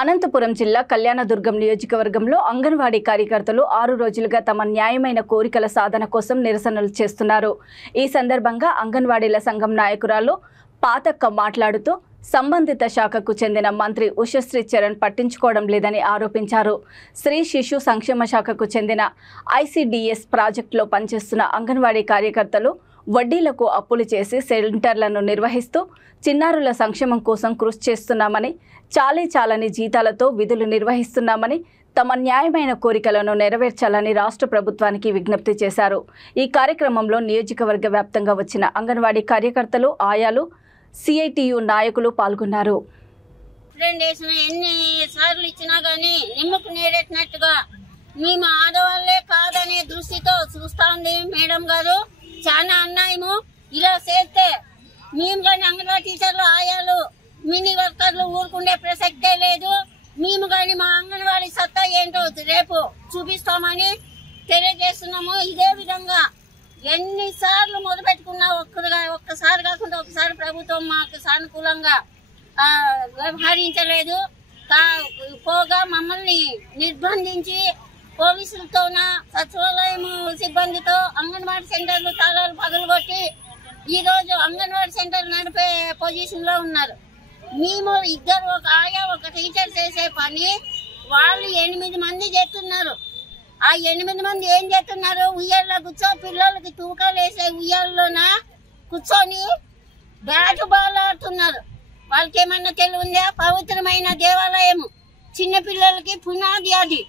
అనంతపురం జిల్లా కళ్యాణదుర్గం నియోజకవర్గంలో అంగన్వాడీ కార్యకర్తలు 6 రోజులుగా తమ న్యాయమైన కోరికల సాధన కోసం నిరసనలు చేస్తున్నారు. ఈ సందర్భంగా అంగన్వాడీల సంఘం నాయకురాలు పాతక్క మాట్లాడుతూ సంబంధిత శాఖకు చెందిన మంత్రి ఉషశ్రీ చరణ్ పట్టించుకోవడం లేదని ఆరోపించారు. స్త్రీ శిశు సంక్షేమ శాఖకు చెందిన ICDS ప్రాజెక్టులో పనిచేస్తున్న అంగన్వాడీ కార్యకర్తలు వడ్డీలకు అప్పులు చేసి సెంటర్లను నిర్వహిస్తూ చిన్నారుల సంక్షేమం కోసం కృషి చేస్తున్నామని, చాలని జీతాలతో విధులు నిర్వహిస్తున్నామని, తమ న్యాయమైన కోరికలను నెరవేర్చాలని రాష్ట్ర ప్రభుత్వానికి విజ్ఞప్తి చేశారు. ఈ కార్యక్రమంలో నియోజకవర్గ వ్యాప్తంగా వచ్చిన అంగన్వాడీ కార్యకర్తలు, ఆయాలు, CITU నాయకులు పాల్గొన్నారు. ఎన్నిసార్లు ఇచ్చినా గానీ నిమ్మకు నేరెట్టినట్టుగా మేము ఆడవాళ్లే కాదనే దృష్టితో చూస్తోంది మేడం గారు. చాలా అన్యాయము. ఇలా చేస్తే మేము కానీ అంగన్వాడీ టీచర్లు, ఆయాలు, మినీ వర్కర్లు ఊరుకుండే ప్రసక్తే లేదు. మేము కానీ మా అంగన్వాడీ సత్తా ఏంటో రేపు చూపిస్తామని తెలియజేస్తున్నాము. ఇదే విధంగా ఎన్నిసార్లు మొదలుపెట్టుకున్నా ఒక్కసారి కాకుండా ఒకసారి ప్రభుత్వం మాకు సానుకూలంగా వ్యవహరించలేదు. పోగా మమ్మల్ని నిర్బంధించి పోలీసులతోన, సచివాలయం సిబ్బందితో అంగన్వాడీ సెంటర్లు తాళాలు పగలగొట్టి ఈ రోజు అంగన్వాడీ సెంటర్ నడిపే పొజిషన్ లో ఉన్నారు. మేము ఇద్దరు, ఒక ఆయా, ఒక టీచర్ చేసే పని వాళ్ళు 8 మంది చేస్తున్నారు. ఆ 8 మంది ఏం చేస్తున్నారు? ఉయ్యాల్లో కూర్చో, పిల్లలకి తూకాలు వేసే ఉయ్యాల్లోన కూర్చొని బ్యాట్ బాల్ ఆడుతున్నారు. వాళ్ళకి ఏమన్నా తెలివి ఉందా? పవిత్రమైన దేవాలయం చిన్న పిల్లలకి పునాది అది.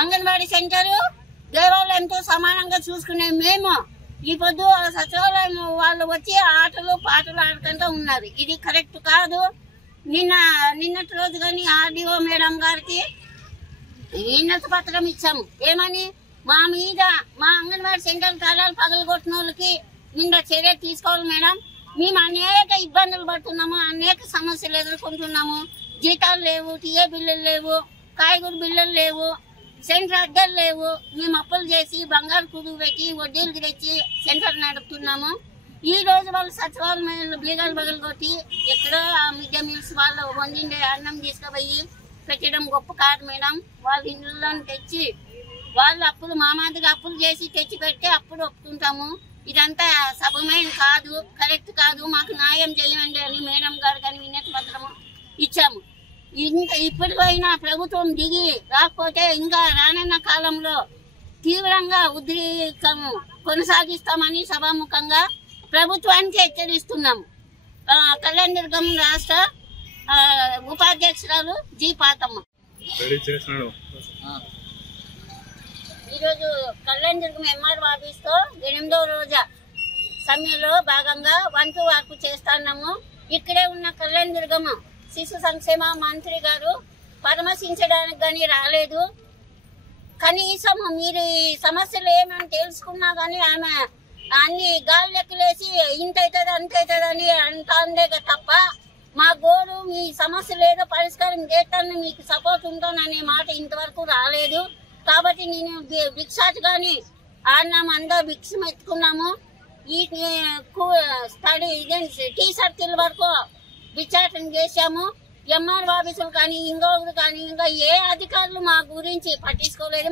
అంగన్వాడీ సెంటర్ దేవాలయంతో సమానంగా చూసుకునే మేము ఈ పొద్దు సచివాలయం వాళ్ళు వచ్చి ఆటలు పాటలు ఆడుకుంటూ ఉన్నారు. ఇది కరెక్ట్ కాదు. నిన్నటి రోజు కానీ RDO మేడం గారికి వినతి పత్రం ఇచ్చాము. ఏమని? మా మీద మా అంగన్వాడీ సెంటర్ తాళాలు పగలగొట్టిన వాళ్ళకి నిన్న చర్య తీసుకోవాలి మేడం. మేము అనేక ఇబ్బందులు పడుతున్నాము, అనేక సమస్యలు ఎదుర్కొంటున్నాము. జీతాలు లేవు, TA బిల్లులు లేవు, కాయగూర బిల్లులు లేవు, సెంటర్ అద్దెలు లేవు. మేము అప్పులు చేసి బంగారు కుదువు పెట్టి వడ్డీలు తెచ్చి సెంటర్ నడుపుతున్నాము. ఈ రోజు వాళ్ళు సచివాలయంలో బీగాలు పగలగొట్టి ఎక్కడో మిడ్ డే మీల్స్ వాళ్ళు వండిండే అన్నం తీసుకుపోయి పెట్టడం గొప్ప కాదు మేడం. వాళ్ళ ఇళ్ళలో తెచ్చి వాళ్ళు అప్పులు మా మాదిరిగా అప్పులు చేసి తెచ్చి పెడితే అప్పుడు ఒప్పుకుంటాము. ఇదంతా సభమైన కాదు, కరెక్ట్ కాదు. మాకు న్యాయం చేయండి అని మేడం గారు కానీ వినతి పత్రము ఇచ్చాము. ఇప్పటికైనా ప్రభుత్వం దిగి రాకపోతే ఇంకా రానున్న కాలంలో తీవ్రంగా ఉద్రిక్తము కొనసాగిస్తామని సభాముఖంగా ప్రభుత్వానికి హెచ్చరిస్తున్నాము. కళ్యాణదుర్గం రాష్ట్ర ఉపాధ్యక్షురాలు జి పాతమ్మ. ఈరోజు కళ్యాణదుర్గం MRO ఆఫీస్తో 8వ రోజు సమ్మెలో భాగంగా 1 to వర్క్ చేస్తున్నాము. ఇక్కడే ఉన్న కళ్యాణదుర్గం శిశు సంక్షేమ మంత్రి గారు పరామర్శించడానికి కానీ రాలేదు. కనీసం మీరు ఈ సమస్యలు ఏమని తెలుసుకున్నా కానీ ఆమె అన్ని గాలి లెక్కలేసి ఇంత అవుతుంది అంత అవుతుంది అని అంటుందే తప్ప మా గోడు మీ సమస్యలు ఏదో పరిష్కారం చేస్తాను, మీకు సపోర్ట్ ఉంటాననే మాట ఇంతవరకు రాలేదు. కాబట్టి నేను భిక్షాట్ గాని ఆడినాము, అందరూ భిక్షం ఎత్తుకున్నాము. ఈ స్టడీ టీ సర్కిల్ వరకు విచారణ చేశాము. MRO ఆఫీసులు కానీ ఇంకొకరు కానీ ఇంకా ఏ అధికారులు మా గురించి పట్టించుకోలేదు.